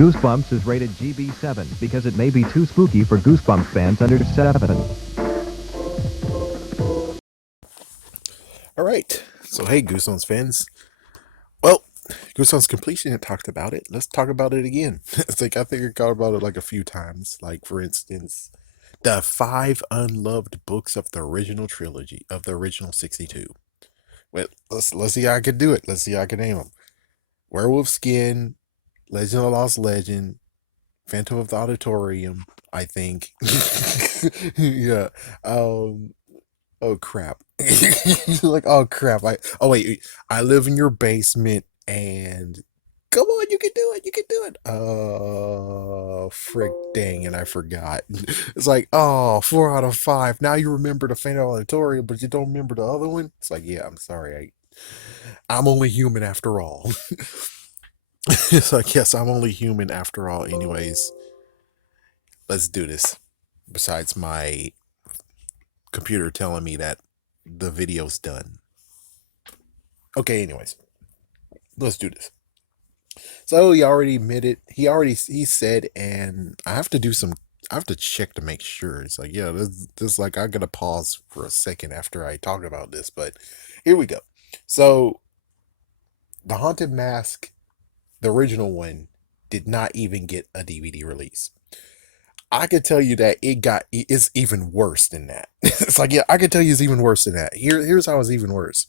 Goosebumps is rated GB7 because it may be too spooky for Goosebumps fans under 7. All right. So, hey, Goosebumps fans. Well, Goosebumps completion had talked about it. Let's talk about it again. It's like I think I talked about it like a few times. Like, for instance, the 5 unloved books of the original trilogy of the original 62. Well, let's see how I can do it. Let's see how I can name them. Werewolf Skin, Legend of the Lost Legend, Phantom of the Auditorium. I think. Yeah. Um. Oh crap. Like, oh crap. Oh wait, I live in your basement and come on, you can do it. You can do it. Frick dang, and I forgot. It's like, oh, 4 out of 5. Now you remember the Phantom Auditorium, but you don't remember the other one. It's like, yeah, I'm sorry. I'm only human after all. It's like, yes, I'm only human after all. Anyways, let's do this. Besides my computer telling me that the video's done. Okay, anyways, let's do this. So he already admitted, he said, and I have to check to make sure. It's like, yeah, this like, I gotta pause for a second after I talk about this, but here we go. So the Haunted Mask, the original one, did not even get a DVD release. I could tell you that it's even worse than that. It's like, yeah, I could tell you it's even worse than that. Here's how it's even worse.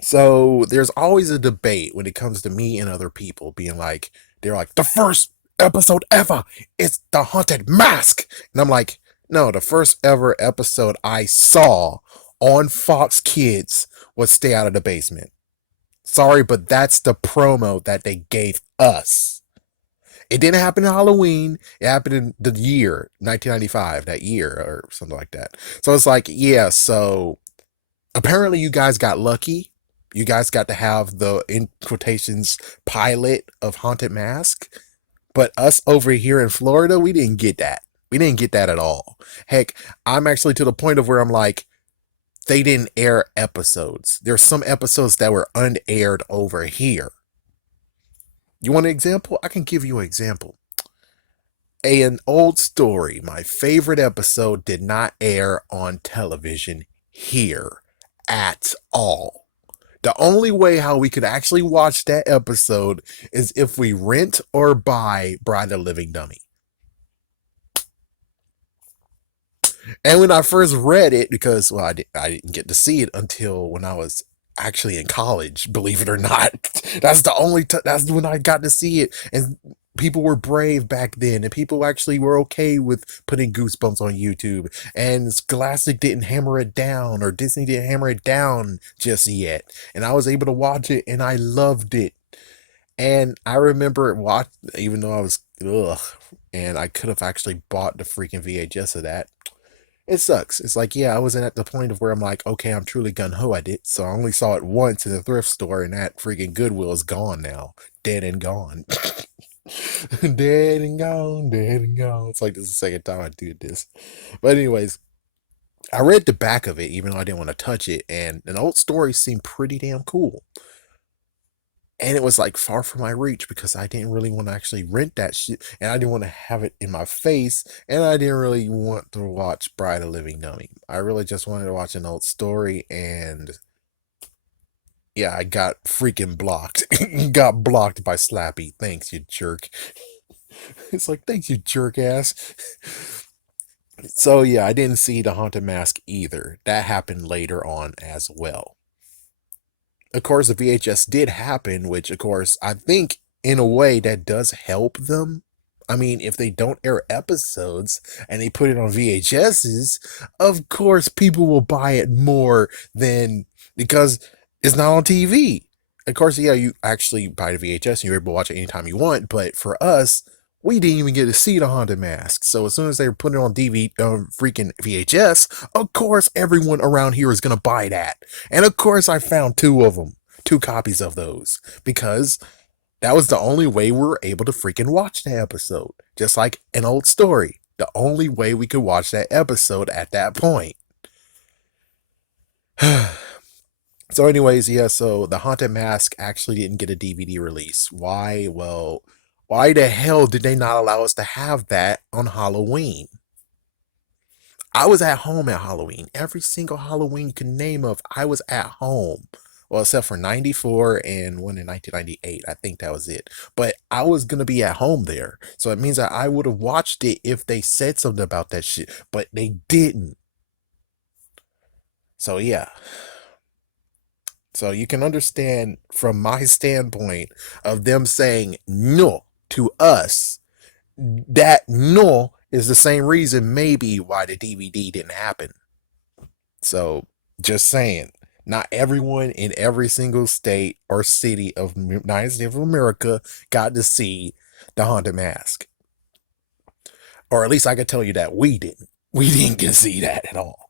So there's always a debate when it comes to me and other people being like, they're like, the first episode ever, it's the Haunted Mask. And I'm like, no, the first ever episode I saw on Fox Kids was Stay Out of the Basement. Sorry, but that's the promo that they gave us. It didn't happen in Halloween. It happened in the year 1995, that year or something like that. So it's like, yeah, so apparently you guys got lucky. You guys got to have the, in quotations, pilot of Haunted Mask. But us over here in Florida, we didn't get that. We didn't get that at all. Heck, I'm actually to the point of where I'm like, they didn't air episodes. There's some episodes that were unaired over here. You want an example? I can give you an example. An old story, my favorite episode, did not air on television here at all. The only way how we could actually watch that episode is if we rent or buy Bride of the Living Dummy. And when I first read it, because, well, I didn't get to see it until when I was actually in college, believe it or not. That's when I got to see it. And people were brave back then, and people actually were okay with putting Goosebumps on YouTube. And Scholastic didn't hammer it down, or Disney didn't hammer it down just yet. And I was able to watch it, and I loved it. And I remember even though I was, and I could have actually bought the freaking VHS of that. It sucks. It's like, yeah, I wasn't at the point of where I'm like, okay, I'm truly gun-ho at it. So I only saw it once in the thrift store, and that freaking Goodwill is gone now. Dead and gone. Dead and gone, dead and gone. It's like this is the second time I did this. But anyways, I read the back of it, even though I didn't want to touch it, and an old story seemed pretty damn cool. And it was like far from my reach because I didn't really want to actually rent that shit, and I didn't want to have it in my face, and I didn't really want to watch Bride of Living Dummy. I really just wanted to watch an old story, and yeah, I got freaking blocked. Got blocked by Slappy. Thanks, you jerk. It's like, thanks, you jerk ass. So yeah, I didn't see the Haunted Mask either. That happened later on as well. Of course, the VHS did happen, which, of course, I think in a way that does help them. I mean, if they don't air episodes and they put it on VHSs, of course, people will buy it more than because it's not on TV. Of course, yeah, you actually buy the VHS and you're able to watch it anytime you want. But for us, we didn't even get to see the Haunted Mask. So as soon as they put it on freaking VHS, of course, everyone around here is going to buy that. And of course, I found 2 of them, 2 copies of those, because that was the only way we were able to freaking watch the episode. Just like an old story. The only way we could watch that episode at that point. So anyways, yeah, so the Haunted Mask actually didn't get a DVD release. Why? Well, Why the hell did they not allow us to have that on Halloween? I was at home at Halloween. Every single Halloween you can name of, I was at home. Well, except for 94 and one in 1998. I think that was it. But I was going to be at home there. So it means that I would have watched it if they said something about that shit. But they didn't. So yeah. So you can understand from my standpoint of them saying no to us, that no is the same reason maybe why the DVD didn't happen. So just saying, not everyone in every single state or city of United States of America got to see the Haunted Mask. Or at least I could tell you that we didn't. We didn't get to see that at all.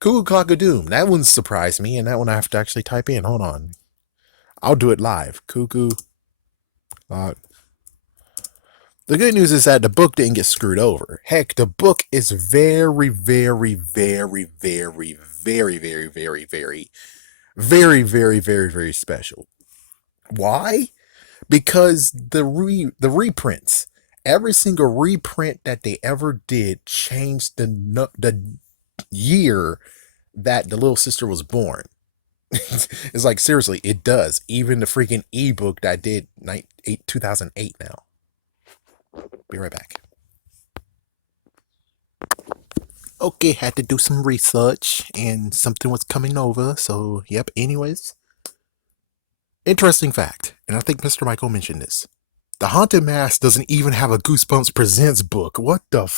Cuckoo Clock of Doom. That one surprised me, and that one I have to actually type in. Hold on. I'll do it live. Cuckoo Clock. The good news is that the book didn't get screwed over. Heck, the book is very, very, very, very, very, very, very, very, very, very, very, very special. Why? Because the reprints, every single reprint that they ever did changed the year that the little sister was born. It's like, seriously, it does. Even the freaking ebook that did 2008 now. Be right back. Okay, had to do some research and something was coming over. So, yep, anyways. Interesting fact, and I think Mr. Michael mentioned this. The Haunted Mask doesn't even have a Goosebumps Presents book. What the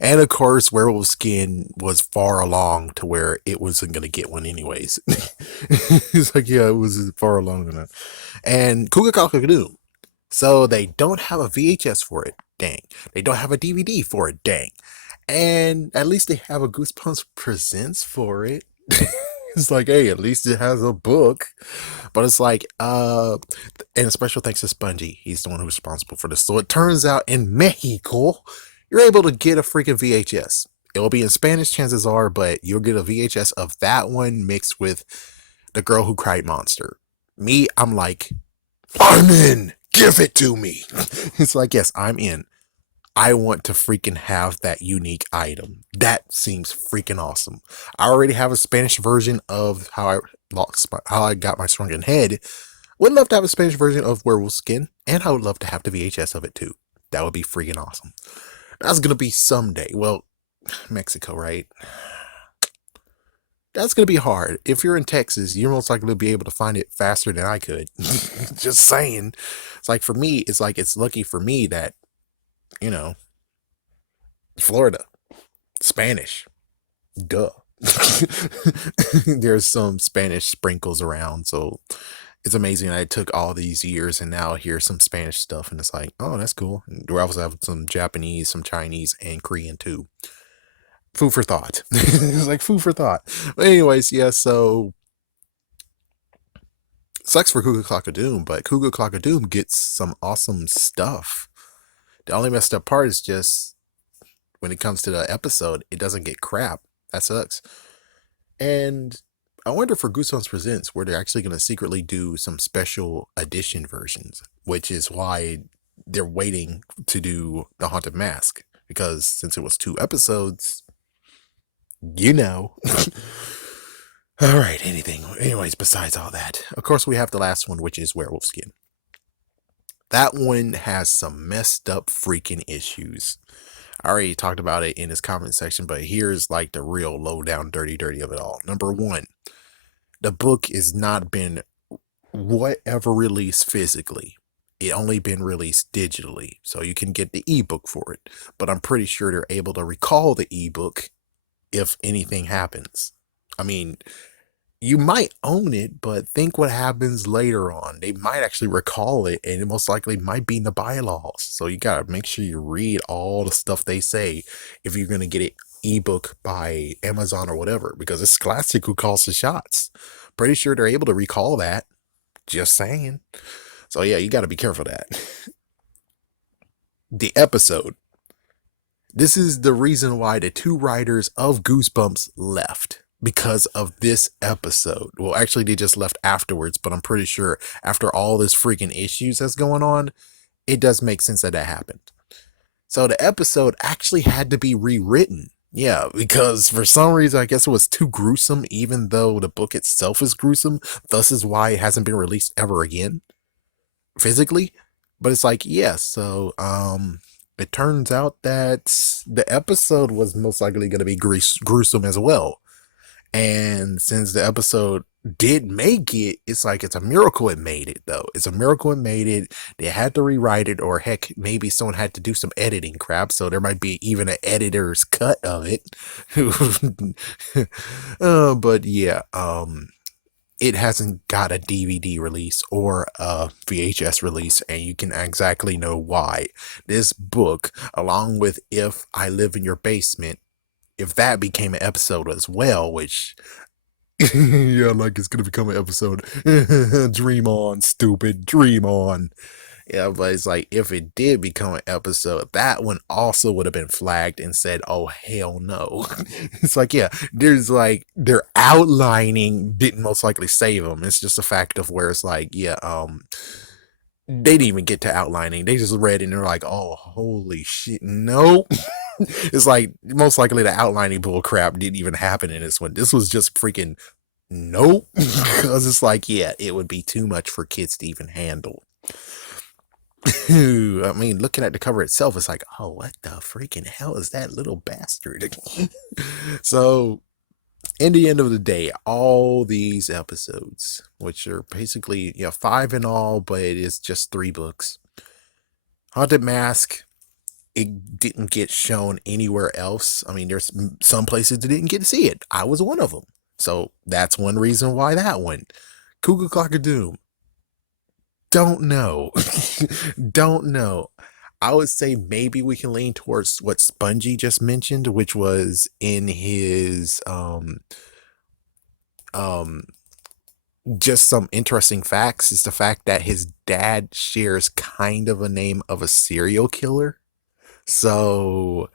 And of course, Werewolf Skin was far along to where it wasn't going to get one anyways. It's like, yeah, it was far along enough. And Cougar Cock-a-Doodle. So they don't have a VHS for it. Dang. They don't have a DVD for it. Dang. And at least they have a Goosebumps Presents for it. It's like, hey, at least it has a book. But it's like, and a special thanks to Spongy. He's the one who's responsible for this. So it turns out in Mexico, you're able to get a freaking VHS. It will be in Spanish, chances are, but you'll get a VHS of that one mixed with The Girl Who Cried Monster. Me, I'm like, I'm in. Give it to me. It's like, yes, I'm in. I want to freaking have that unique item. That seems freaking awesome. I already have a Spanish version of how I got my shrunken head. Would love to have a Spanish version of Werewolf Skin, and I would love to have the VHS of it too. That would be freaking awesome. That's gonna be someday. Well, Mexico, right? That's gonna be hard. If you're in Texas, you're most likely to be able to find it faster than I could. Just saying. It's like for me, it's lucky for me that, you know, Florida, Spanish, duh. There's some Spanish sprinkles around, so it's amazing. I took all these years and now here's some Spanish stuff, and it's like, oh, that's cool. And we also have some Japanese, some Chinese, and Korean too. Food for thought. It's like food for thought. But anyways, yeah, so sucks for Cougar Clock of Doom, but Cougar Clock of Doom gets some awesome stuff. The only messed up part is just when it comes to the episode, it doesn't get crap. That sucks. And I wonder for Goosebumps Presents where they're actually going to secretly do some special edition versions, which is why they're waiting to do the Haunted Mask, because since it was 2 episodes, you know. All right, anyways, besides all that, of course we have the last one, which is Werewolf Skin. That one has some messed up freaking issues. I already talked about it in this comment section, but here's like the real low down dirty of it all. Number 1, the book has not been whatever released physically. It only been released digitally, so you can get the ebook for it. But I'm pretty sure they're able to recall the ebook if anything happens. I mean, you might own it, but think what happens later on. They might actually recall it, and it most likely might be in the bylaws. So you gotta make sure you read all the stuff they say if you're gonna get it ebook by Amazon or whatever, because it's Classic who calls the shots. Pretty sure they're able to recall that. Just saying. So yeah, you gotta be careful of that. The episode. This is the reason why the 2 writers of Goosebumps left. because of this episode. Well, actually, they just left afterwards, but I'm pretty sure after all this freaking issues that's going on, it does make sense that that happened. So the episode actually had to be rewritten. Yeah, because for some reason, I guess it was too gruesome, even though the book itself is gruesome. Thus is why it hasn't been released ever again, physically. But it's like, yeah, so it turns out that the episode was most likely going to be gruesome as well. And since the episode did make it, it's like it's a miracle it made it, though. It's a miracle it made it. They had to rewrite it, or heck, maybe someone had to do some editing crap, so there might be even an editor's cut of it. But yeah, it hasn't got a DVD release or a VHS release, and you can exactly know why. This book, along with If I Live in Your Basement, if that became an episode as well, which yeah, like it's gonna become an episode. Dream on, stupid, dream on. Yeah, but it's like if it did become an episode, that one also would have been flagged and said, "Oh hell no!" It's like, yeah, there's like their outlining didn't most likely save them. It's just a fact of where it's like, yeah, they didn't even get to outlining. They just read it and they're like, "Oh, holy shit, nope." It's like most likely the outlining bull crap didn't even happen in this one. This was just freaking nope. Because it's like, yeah, it would be too much for kids to even handle. I mean, looking at the cover itself, it's like, oh, what the freaking hell is that little bastard? So, in the end of the day, all these episodes, which are basically, yeah, 5 in all, but it is just 3 books. Haunted Mask, it didn't get shown anywhere else. I mean, there's some places that didn't get to see it. I was one of them. So that's one reason why that one. Cuckoo Clock of Doom. Don't know. Don't know. I would say maybe we can lean towards what Spongy just mentioned, which was in his um just some interesting facts, is the fact that his dad shares kind of a name of a serial killer. So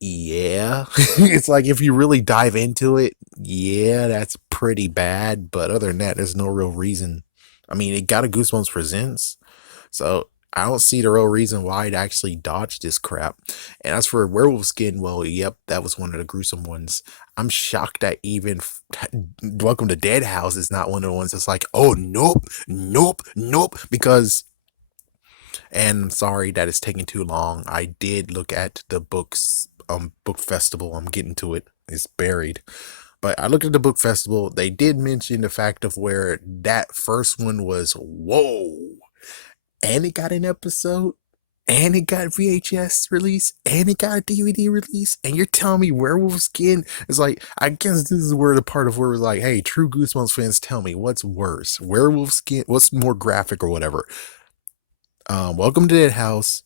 yeah, it's like if you really dive into it, yeah, that's pretty bad. But other than that, there's no real reason. I mean, it got a Goosebumps Presents, so I don't see the real reason why it actually dodged this crap. And as for Werewolf Skin, well, yep, that was one of the gruesome ones. I'm shocked that even Welcome to Dead House is not one of the ones that's like, oh, nope, nope, nope, because and I'm sorry that it's taking too long. I did look at the book festival. I'm getting to it. It's buried. But I looked at the book festival. They did mention the fact of where that first one was whoa. And it got an episode. And it got VHS release. And it got a DVD release. And you're telling me Werewolf Skin is like, I guess this is where the part of where it's like, hey, true Goosebumps fans, tell me what's worse. Werewolf Skin, what's more graphic or whatever? Welcome to Dead House,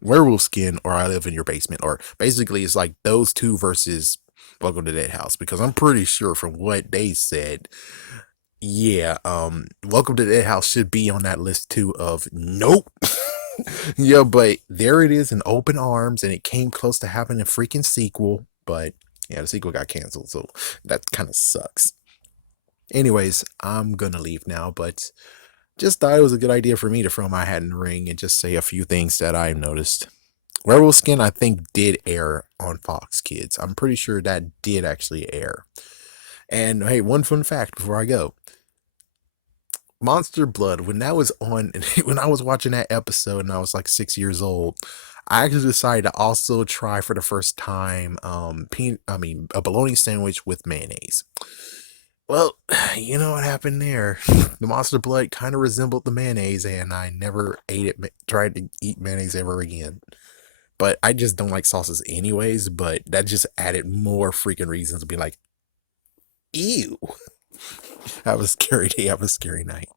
Werewolf Skin, or I Live in Your Basement. Or basically, it's like those two versus Welcome to Dead House. Because I'm pretty sure from what they said, yeah, Welcome to Dead House should be on that list too of nope. Yeah, but there it is in open arms, and it came close to having a freaking sequel. But yeah, the sequel got canceled, so that kind of sucks. Anyways, I'm gonna leave now, but just thought it was a good idea for me to throw my hat in the ring and just say a few things that I've noticed. Werewolf Skin, I think, did air on Fox Kids. I'm pretty sure that did actually air. And hey, one fun fact before I go. Monster Blood, when that was on, when I was watching that episode and I was like 6 years old, I actually decided to also try for the first time, a bologna sandwich with mayonnaise. Well, you know what happened there. The Monster Blood kind of resembled the mayonnaise, and I never tried to eat mayonnaise ever again. But I just don't like sauces anyways, but that just added more freaking reasons to be like, ew. Have a scary day, have a scary night.